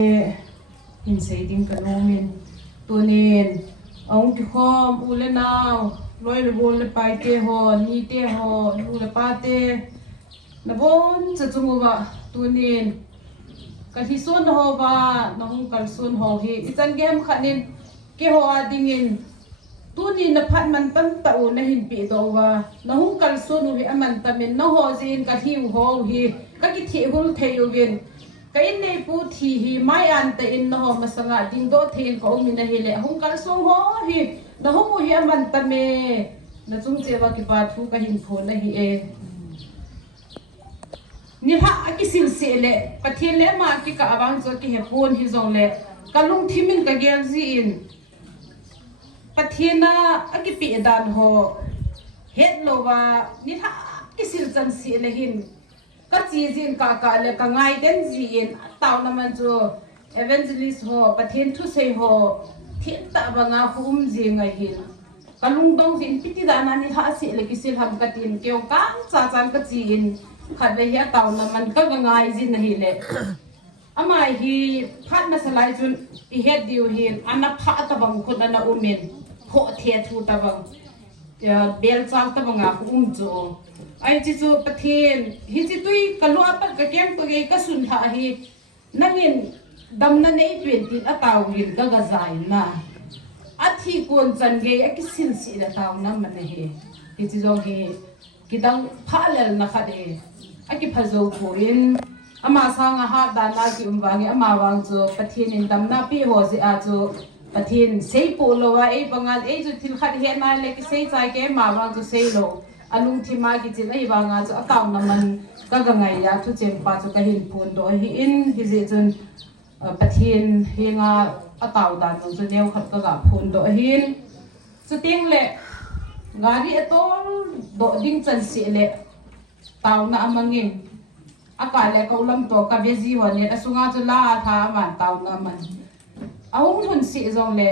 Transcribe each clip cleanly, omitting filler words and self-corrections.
hình xây đình cái nôm mình tuần nên ông cái hôm u lên nào lôi le bol le pai te ho ni te ho u le pa te na bon cha chung wa tuần nên cái hi son ho ba na hung kal son ho hi itan game khanin ke ho adingin tuần na phat man tam tau na hin pi do wa na hung kal son hi aman tamen na ho jin ka hi ho hi ka ki thi hul thei ugin cái này phụ thì hi mai an te in nó mà sang ngã đinh đô thiên có mình này lệ không cần xuống hó hi nó không hi man ta me nó chung chế vào cái bát thu cái hình phone này hi ni ha cái sil se lệ cái thiên lệ mà cái cả bang cho cái phone hi zong lệ cái lung thi mình cái gel gì in cái thiên na cái pi đàn ho hết lo và ni ha cái sil chân se lệ hin các chị diện cả là cả ngày đến diện tao nằm ăn cho evangelist ho bắt thiên thu xây ho thiên ta bằng ngà hôm gì ngày hiện cái lung đông diện pít đàn anh thà sĩ là cái sự ham cái tiền kêu cán cha cái diện khát về hiện tao nằm ăn các ngày gì này lệ ama hi phát mà sẽ lại chun hết điều hiện anh phát ta bằng con anh umen họ thiệt thu ta bằng bel chang ta bằng ngà cho ai chỉ cho bắt thiên hi chỉ tôi cái lúa bắt cái kem tôi cái sun thà hi nangin đâm na nei tuyển tin ở tàu hin cái dài na thi cuốn chân cái sil si là tàu nam mình hi hi chỉ cho cái đăng phá lên na khát hi cái phá dầu cuốn ama sang ha đàn na cái vang ama vang cho bắt thiên in đâm na pi ho gì cho bắt thiên sei polo wa ai bangal ai cho thil khát hi na le cái sei chai cái mà vang cho sei lo alung thima ki chil ai banga chu ataw naman ka gangai ya thu chem pa chu ka hin phun do hi in hi je chun pathin hinga ataw dan chu neu khat ka ga phun do hin chu ting le ngari atol do ding chan si le taw na amangin aka le ka ulam to ka vezi wa ne asunga chu la tha man taw na man ahung hun si zong le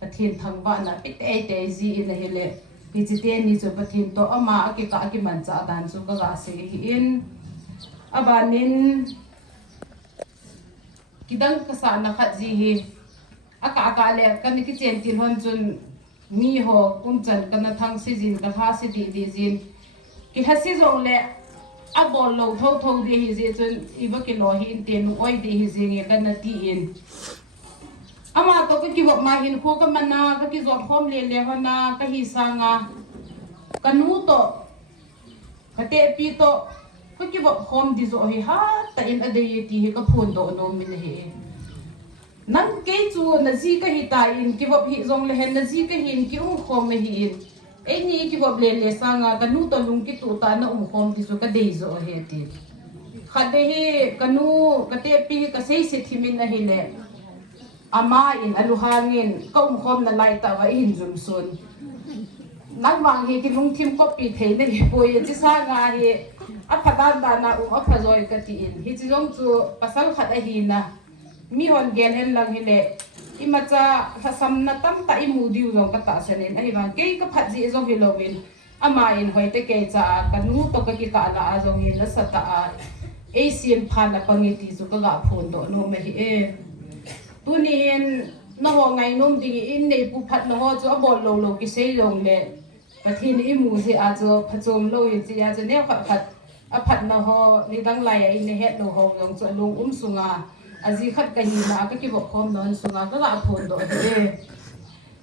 pathin thang ba na pit ai te ji in hi le cái chỉ tiền đi cho bắt thìn to ama cái mình trả đàn cho cái gà sẽ in aban nên cái đăng cái sản nó khát gì hi aka lẹ cái cái chuyện tiền hơn chun mi ho cũng chân cái nó thăng sĩ zin cái ha sĩ đi zin cái ha sĩ rồi lẹ abol lâu thâu đi hi gì chun iba cái lo hi in tiền oi đi hi gì nghe cái nó đi in ama to cái vợ mà hin kho cái mana cái giọt khom le hona cái hi sanga kanu to cái te pi to cái vợ khom đi rồi hi ha ta in adei ti hi cái phun do no min hi nang ke chu na ji cái hi ta in cái vợ hi zong le hen na ji cái hin ki khom hi in ai ni cái vợ le sanga kanu to lung ki tu ta na khom ti so cái dei zo hi ti khade hi kanu cái te pi cái sei se thimin na hi le ama in aluhangin khom na lai ta wa in zum sun nang wang hi ki lung thim ko pi thei na hi poi chi sa nga hi a phadan da na a phazoi ka ti in hi chi jong chu pasal khat a hi na mi hon gen hen lang hi le imacha hasam na tam ta i mu diu jong ka ta sanin a hi wang ke ka phat ji jong hi lovin ama in hoi te ke cha ka nu to ka ki ta la a jong hi na sa ta a asian phan na pangi ti chu ka ga phun do no me hi e tu nin nó ho ngày nôm thì in này phụ phật nó ho cho bol lâu cái xây lồng lệ và thiên im mù gì à cho phật chôm lâu gì à cho neo phật phật nó ho đi đăng lại in này hết nó ho lồng cho lồng sunga à gì khát cái gì mà cái bọc khom nó sunga cái là phun đó thế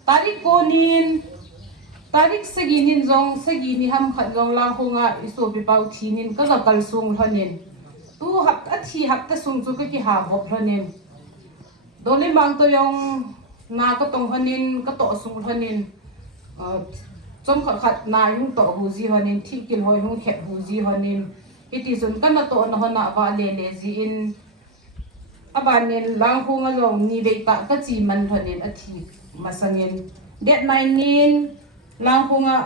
tarik cô nin tarik sagi nin zong sagi ni ham khát zong lang hunga iso bị bao thi nin cái là kal sung thôi nin tu hấp thi hấp ta sung cho cái hà hộp thôi nin dole mang to yung na ko tong hanin ka to sung hanin chom khat na yung to hu ji hanin thi kil hoi hung khet hu ji hanin iti sun kan na to na hona wa le ji in abanin lang hu nga long ni ve ta ka chi man hanin a thi masangin det nine nin lang hu nga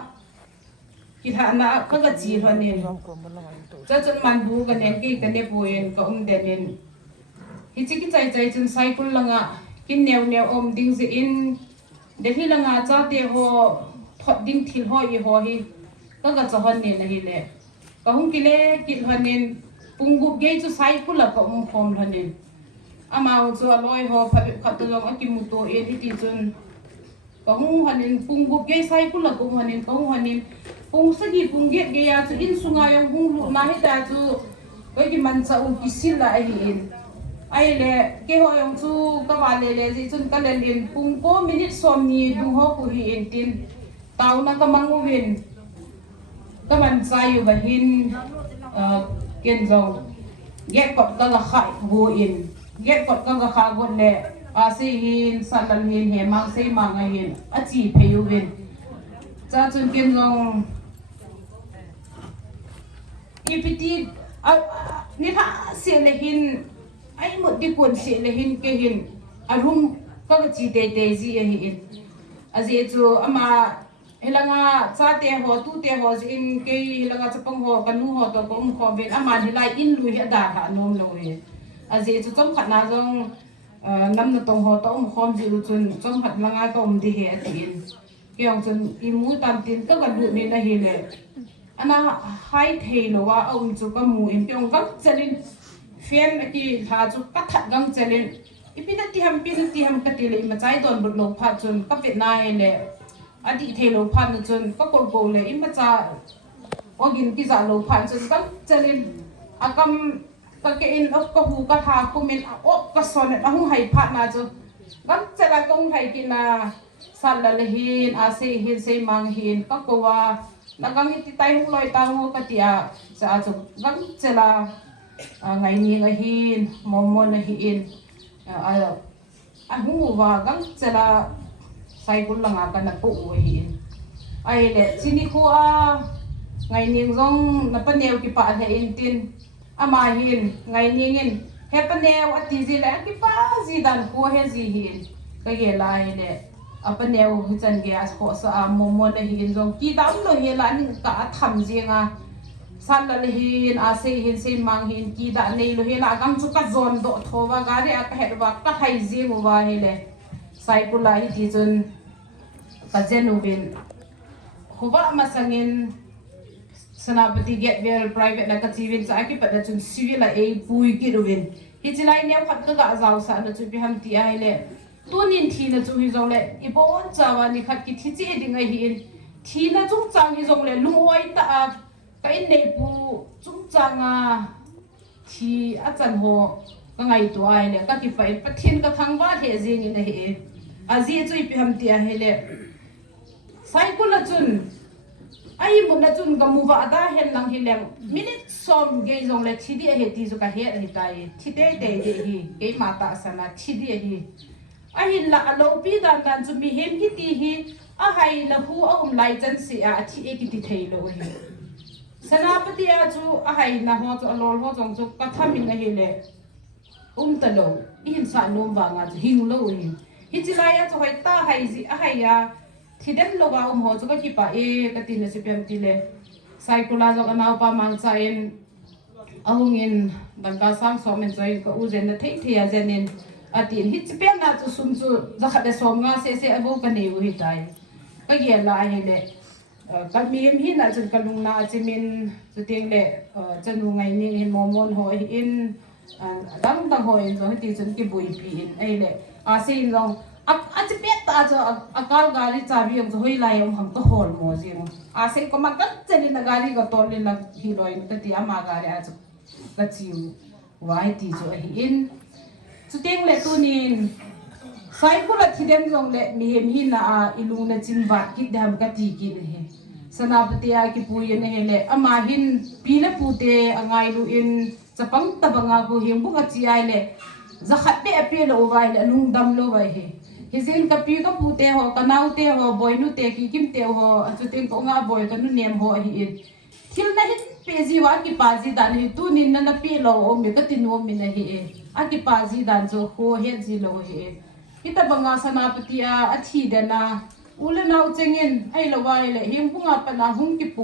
ki tha na ka ga ji hanin cha chon man bu ka nen ki ka ne poin ka denin hi chi ki chai chun cycle langa kin neu om ding ze in de hi langa cha te ho thot ding thil ho i ho hi ka ga cha hon ne na hi le ka hung ki le ki honin pungu ge chu cycle la ka khom honin amang chu aloi ho phabi khatulong akimuto e hi ti chun kamu hanin punggu ge sai kula kum hanin kamu hanin pung sagi pungge ge ya chu in sunga yang hung lu na hi ta chu koi ki man cha un kisila ai in ai le ke ho yang chu ka wa le ji chun ka le lin pung ko minute som ni dung ho ku hi in tin tau na ka mangu win ka man cha yu ba hin ken zong get kot ka la khai go in get kot ka kha go le asi hin salal hin he mang sei mang a hin a chi pheu win cha chun ken zong ipiti ni tha se le hin ai một đi cuốn sẽ là hình cái hình rum các cái chi tê tê gì ấy hình gì cho ama là nga cha tê ho tu tê ho in cái là nga chapang ho kanu ho to cũng ho bên ama thì lại in lui hiện đại hạ nom rồi gì cho trong khát na trong năm nó tông ho to khom gì chun trong khát là nga công đi hệ tiền cái ông chun imu tam tin các cái đủ nên là hình lệ ana hai thầy lo wa ông cho cái mu in cái ông gấp chân phiền cái thà chụp cắt thật găng chân lên, ít pin ham cắt lên mà trái đòn bột lộc phát chun các Việt Nam này, đi theo lộc phát chun các cột bầu này mà cha, ogin cái giả lộc phát chun các chân lên, cầm cái in ốc cái hũ cái thà của mình ốc cái son này nó không hay phát na chun, các chân là công hay kia na, sal là hin, se mang hin các cô wa, na gang ít tay không lôi tao mua cái tia, cha chun các chân là ngày ni ngày hin momon ngày hin hung wa gang chela sai kul langa kana pu hin ai le chini khu ngày ni jong na paneu ki pa the in tin ama hin ngày ni ngin he paneu ati ji la ki pa ji dan ko he ji hin ka ge lai le apaneu hu chan ge as ko sa momon ngày hin jong ki dam lo he la ni ka tham ji nga salal hin ase hin se mang hin ki da nei lo hela gam chu ka zon do thowa ga re ka het wa ka thai ji mu wa hele sai pula hi ti chun ka jenu bin khuba ma sangin sanapati get well private na ka chiwin sa ki pada chun civil a pui ki ruwin hi chilai ne khat ka ga zaw sa na chu bi ham ti a hele tunin thi na chu hi zong le ipon chawa ni khat ki thi chi ding a hi in thi na chung chang hi zong le lungoi ta cái này bu chúng chang thì chân ho cái ngày tuổi này các cái phải bắt thiên cái thằng ba thế gì như này gì chơi bị ham tia hay lệ sai cô là chun ai muốn là chun cái mua vả ta hen lang hen lang minute som cái dòng là chỉ đi hết thì cho cái hết thì tai chỉ để hi cái mata sana chỉ đi hi ai là lâu pi dan dan chun bị hen hi ti hi hay là hu ông lại chân sĩ thì cái ti thấy rồi sanapati chu ahai na ho chu alol ho chong chu kathamin na hele talo in sa nom wa nga chu hing lo hi chilaya chu hai ta hai ji ahai ya thidem lo wa ho chu ka ki pa ka tin na sipem ti le saikula jo kana pa mang cha in ahungin dangka sang so men choi ka u zen na thei thea zenin atin hi chipem na chu sum chu za khade som nga se abo ka nei hi tai ka ge la hele cái miếng hi là chừng cái lùng na chỉ mình chỉ tiếng lệ chân ngày ni hin momon hồi in đăng đăng hồi rồi thì chừng cái bụi pin ấy lệ xin rồi chỉ biết ta cho cao gari chabi ông rồi lại ông ham to hol mo gì mà xin có mặt tất chân là gari cái to lên là hi rồi cái tia mà gari cái chiu vài thì rồi in chỉ tiếng lệ tu nín sai cô là thì đem dòng lệ miếng hi là ilung na chim vặt kít đam cái gì kít sanapati ki puye ne hele ama hin pile pute angai lu in chapang tabanga ko him bu ka chi ai le zakhat de ape lo vai le lung dam lo vai he hizin ka pi ka pute ho kanau te ho boy nu te ki kim te ho chutin ko nga boy ka nu nem ho hi in thil na hin pe ji wa ki pa ji dan hi tu nin na pi lo o me ka tin o mi na hi a ki pa ji dan jo ho he ji lo hi kita banga sanapati a thi de na ule nau chengin ai lawai le him bunga pana hung ki pu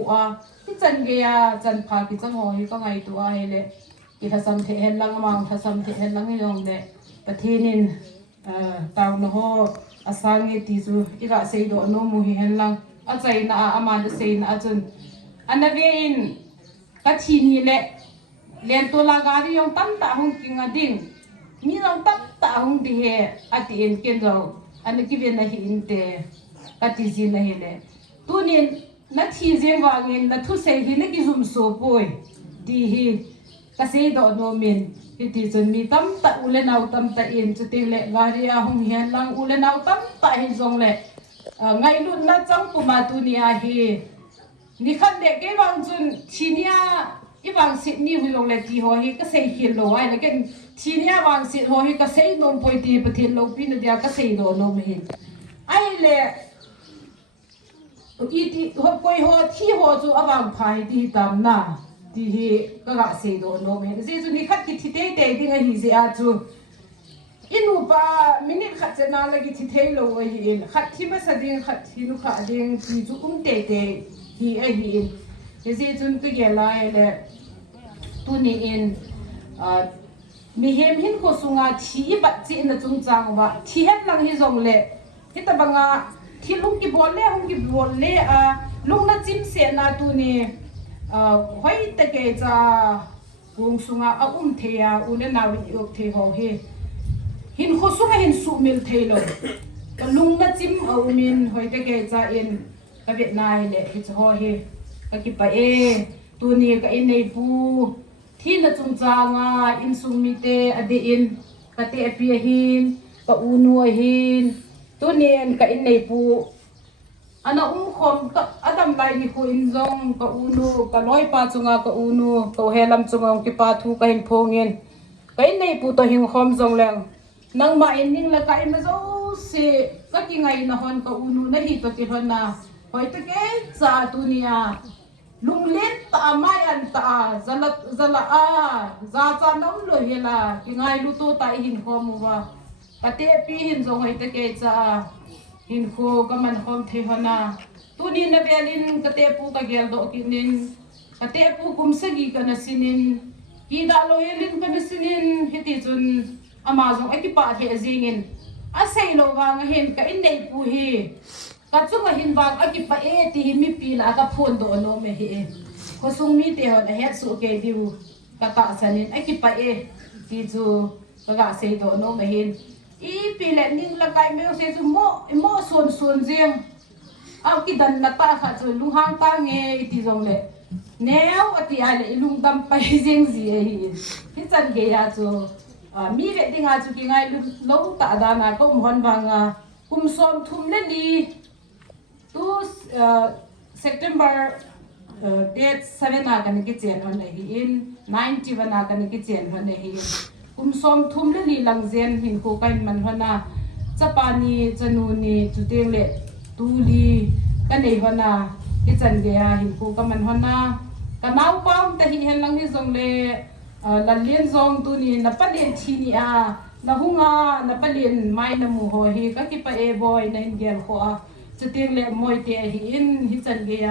ki chan ge chan pha ki chang ho hi ka ngai tu ai le ki thasam the hen lang mang thasam the hen lang yong le pathinin taw no ho asangi ti chu ira sei do no mu hi hen lang a chai na ama de sei na chun anave in ka thi ni le len to la ga ri yong tam ta hung ki nga ding มีน้องตั้มตาหงดีเหอติเอ็นเกนเราอันนี้กิเวนนะหินเตกติจินนะเฮเลตัวนี้นัดที่เจียงวางเงินนัดทุเสียหินนักกิจุมโซป่วยดีฮีกษตรดอกโนมินที่จนมีตั้มตาอุเลนเอาตั้มตาเอ็นจุดเตเลวารีอาหงเฮียนลังอุเลนเอาตั้มตาหิจงเลไงลุ่นนัดจังปุมาตัวนี้ฮีนี่ขันเด็กไอ้บางจุนทีเนี้ยอีบางสินี่หุ่ยลงเลยที่หัวฮีก็เสียหินโลไอ้แล้วกันทีเนี้ยบางสิหัวฮีก็เสียนมป่วยตีประเทศโลปีนเดียก็เสียโดนนมหินไอ้เล่อีที่หัวป่วยหัวที่หัวจูอบางพายที่ตามหน้าที่ฮีก็กะเสียโดนนมหินเสียจุนี่ขัดกิจที่เตะเตะที่ไงฮีเสียจูอินูปามินิขัดเจนาลกิจที่เทโลไอ้หินขัดที่มาแสดงขัดที่นุขัดเด้งที่จูเตะเตะฮีไอ้หินเสียจุนก็เยลายเล่ตัวนี้เองมีเห็นหินโคสุงาที่บัดจีนจุงจังว่าที่เห็นหลังฮิจงเล่ที่ตะบังอาที่ลุงกิบอลเล่ลุงกิบอลเล่ลุงน่าจิ้มเสียนาตัวนี้ห้อยตะเกียจ้ากงสุงาเทียอุเลนาวิโอเทียเขาเฮหินโคสุงาหินสุมิลเทโลก็ลุงน่าจิ้มมินห้อยตะเกียจ้าเอ็นกะเวียดนามเล่ฮิจเขาเฮก็กิบไปตัวนี้ก็อินในปูที่น่าจงจางอินซุงมิเตอดีอินกะเตอปีหินกะอูนัวหินตัวนี้ก็อินในปูอันนั้นคมก็อันนั้นไปนี่คุอินจงกะอูนัวกะร้อยปาจงกะอูนัวตัวเฮลัมจงกิปาทูกะหินพงเงินก็อินในปูตัวหิงคมจงแรงนังมาอินนิ่งละกะอินมาโซเสก็กิไงนะฮอนกะอูนัวนะฮิตัวที่ฮอนนะหอยตะเกจ้าตัวนี้ลุงเล็ดตาไม่อันตาzala zaน้องเลยเละยังไงลูกตัวตายหินคอมัวกะเตะปีหินจงให้ตะเกจ้าหินโคก็มันคอมเทหนาตัวนี้นะเบลินกะเตะปูกะเกลโดกินินกะเตะปูกุมสกีกันนะสินินกีดาโลเอลินกันนะสินินเฮติจุนอามาจงไอกิปาเทจิงินอาศัยโลวางเห็นกะอินเดปูเฮก็จุงหินวางอากิปะที่หิมีปีละก็พูนโดนโนเมเฮก็ซุงมีเตหอนเฮ็ดสุเกดิวก็ตะสันินอากิปะที่จูก็กะเซโดนโนเมเฮอีปีละนิ่งละไกเมลเซจูโมส่วนเจียงเอากิดันละตาค่ะจูลุงหางตาเงที่จงเลยแนวอติอะไรลุงดำไปเจียงเสียที่จันเกียจูมีเวทดิ้งอาจูกิไงลุงตาดานาก็มหันบางกุมซ้อมทุ่มเล่นดีSeptember date 7 akan kichen hon hi in 91 akan kichen hon hi som thum le li langzen hin ko kain man hona chapani chanuni chuteng le tuli kanei hona kichan ge hin ko kaman hona kanau paum ta hi hen lang ni jong le lalien jong tu ni na palien thi ni na hunga na palien mai na mu ho hi ka ki pa e boy na in gel khoจะเตียงเล็บมวยเตะหินหิจันเกีย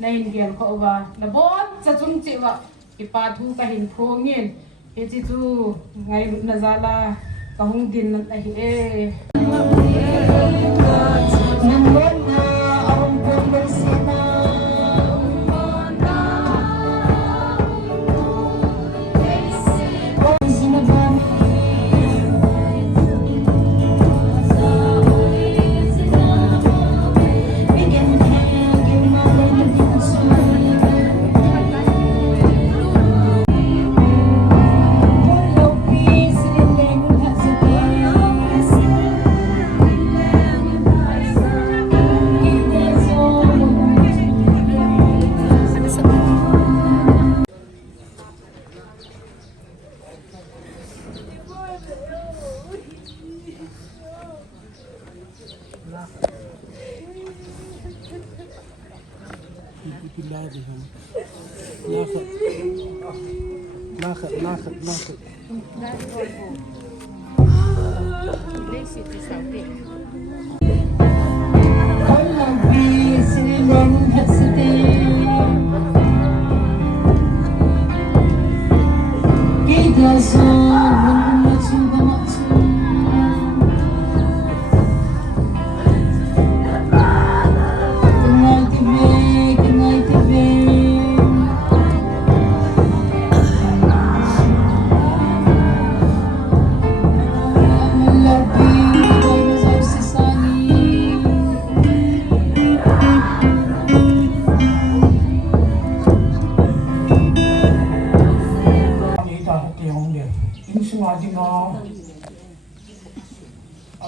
ในหินเกียนเขาว่านะบอนจะจุ่มจิวะกิปาทูกะหินโพงเงินเฮจิจูไงนะซาลากะหงดินนั่นไอเอ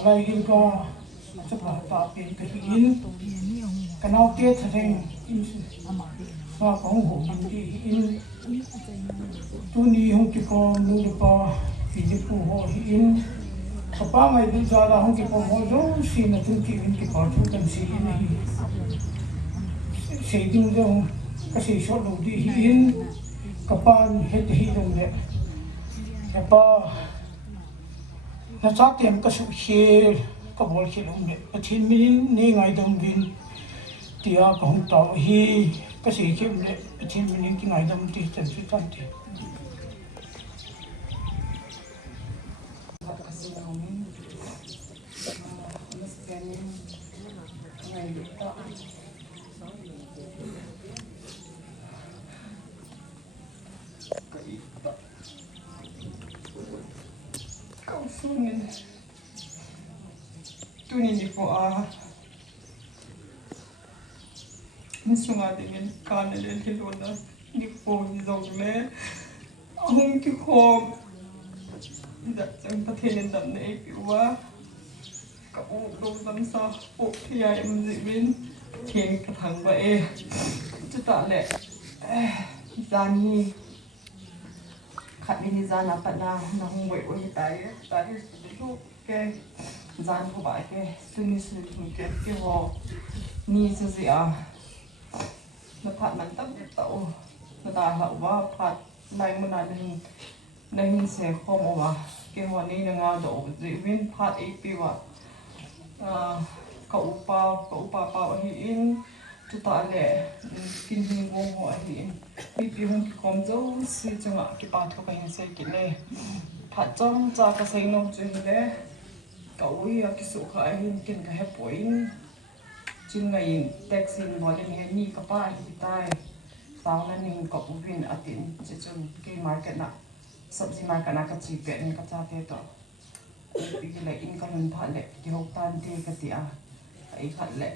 alai hin ka chapa pa pe ka hin kanau te theng in sa kong ho in tu ni hong ki ko nu pa fi ni pu ho in apa mai bi za la hong ki ko ho zo si na tu ki in ki pa tu kan si in hi sei ding zo ka sei so lo di in kapan het hi dong le apa na cha tem ka su she ka bol ki long le pathin min ne ngai dong bin tia ka hong ta hi ka sei chem le pathin min ki ngai dong ti chan si tan ti Tunin po insungmite ngin kanel hilona ni po zogle ahung ki khom da chang pathen dam ne piwa ka u dom dam sa po thia em zibin theng ka thang ba chuta le zani khat ni zana patna na hung wei oi tai lu ke zan ko ba ke tuni su thung ke ho ni su zia na phat man tam de tau na da ha wa phat nai mun na hin se khom wa ke ho ni na nga do zi win phat e pi wa ka upa pa hi in tu ta le kin hin go ho hi in pi hon ki kom zo si changa ki pa tho ka hin se ki le phat chom cha ka sei no chu le ka ui a ki su kha hin kin ka he poin chin ngai taxi modern he ni ka pa hi tai sau na ning ka upin atin che chun ke market na sabji market na ka chi pe ni ka cha te to pi le in ka nun pha le ki hok tan te ka ti a ai khat le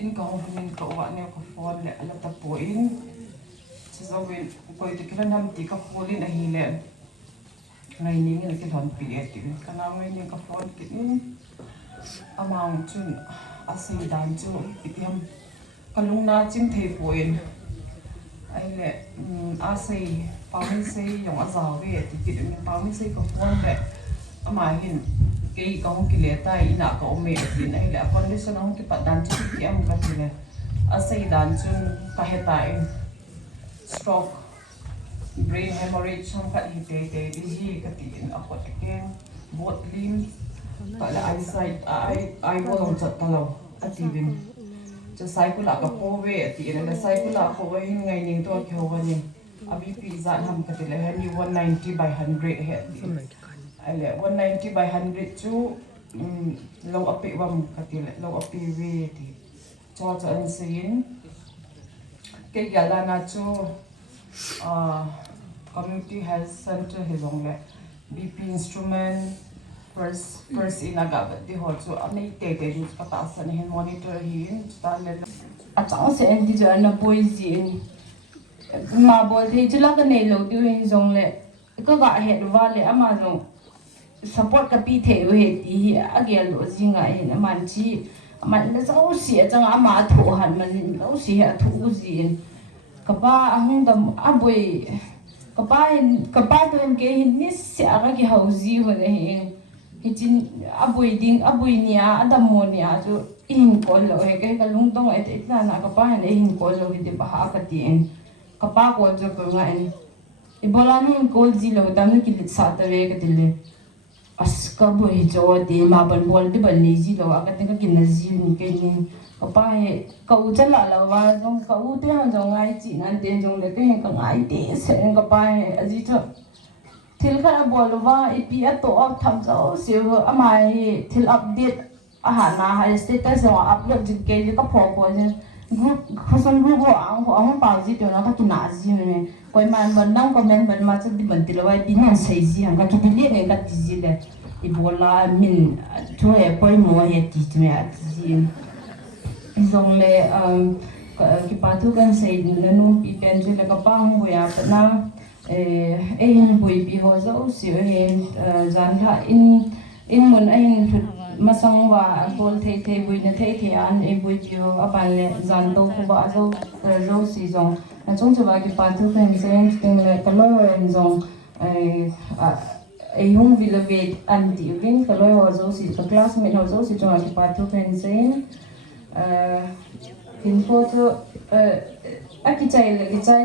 in ka ho min ka wa ne ka phone le ala ta po in che zo win ko ti ka nam ti ka pholin a hi le ngai ni ngi ki thon pi e ti ka na ngai ni ka phone ki in amang chun asi dan chu itiam kalung na chim thei poin ai le asai Paominson yong azaw ve ti ti min Paominson ko phone le ama hin ke ka hong ki le tai ina ka ome tin ai le condition hong ki padan chu ki am ka ti le asai dan chun ka heta in stroke brain hemorrhage hong ka hi te di hi ka ti in akot again both limbs tại là ai vô lòng chật tao lâu à thì bên cho sai cũng là cái cô về thì là sai cũng là cô về ngày nhìn tôi kêu vào nhìn à bị pizza làm cái thì là hay 190/100 hết ai là 190/100 chú lâu ấp bị vòng cái thì là lâu ấp bị về thì cho anh xin cái gà là na chú community health center hay giống là BP instrument first in agad di ho chu ani te ju ka ta san hen monitor hin ta le a chang se en di jo na boy zin ma bol the chu la ka nei lo tu hin zong le ka ga he wa le ama zong support ka pi the he ti hi a ge lo zinga hin man chi man le zo si a chang ama thu han man lo si ha thu zin ka ba ahung dam a boy ka pa to en ke hin ni se a ki hau zi ho ne hi hicin abui nia adamo nia chu in ko lo he ke ka lung tong ai te na ka pa ne in ko lo de ba ha ka ti en ka pa ko jo ko nga en e bola ni ko ji lo dam ni ki sa ta ve ka dile as ka bu hi jo de ma ban bol de ban ni ji lo ka te ka kin na ji ni ke ni ka pa he ka u cha la la wa jong ka u te han jong ai chi nan ten jong le ke ka ngai te se ka pa he a ji cho thil kha bol wa ipi ato of tham zo se amai thil update aha na ha status wa upload jin ke ka pho ko je group khosan group ho ang pa ji to na ka tu na ji ne koi man ban nang comment ban ma chu di ban ti lawai di nan sai ji ang ka tu di le ka ti ji le i bola min to e koi mo he ti me a ji zong le ki pa tu kan sai na nu pi pen ji le ka pa ho ya pa na in bui bi ho zo si hen dalhah in mun ain masang wa bol thei bui na thei an bui bi ho aban le zan do ku ba zo zo si zong na chung chawa ki pa thu pen zen ting le kaloi en zong hung vi le ve an ti vin kaloi ho zo si ka classmate ho zo si chawa ki pa thu pen zen in photo aki chai le ki chai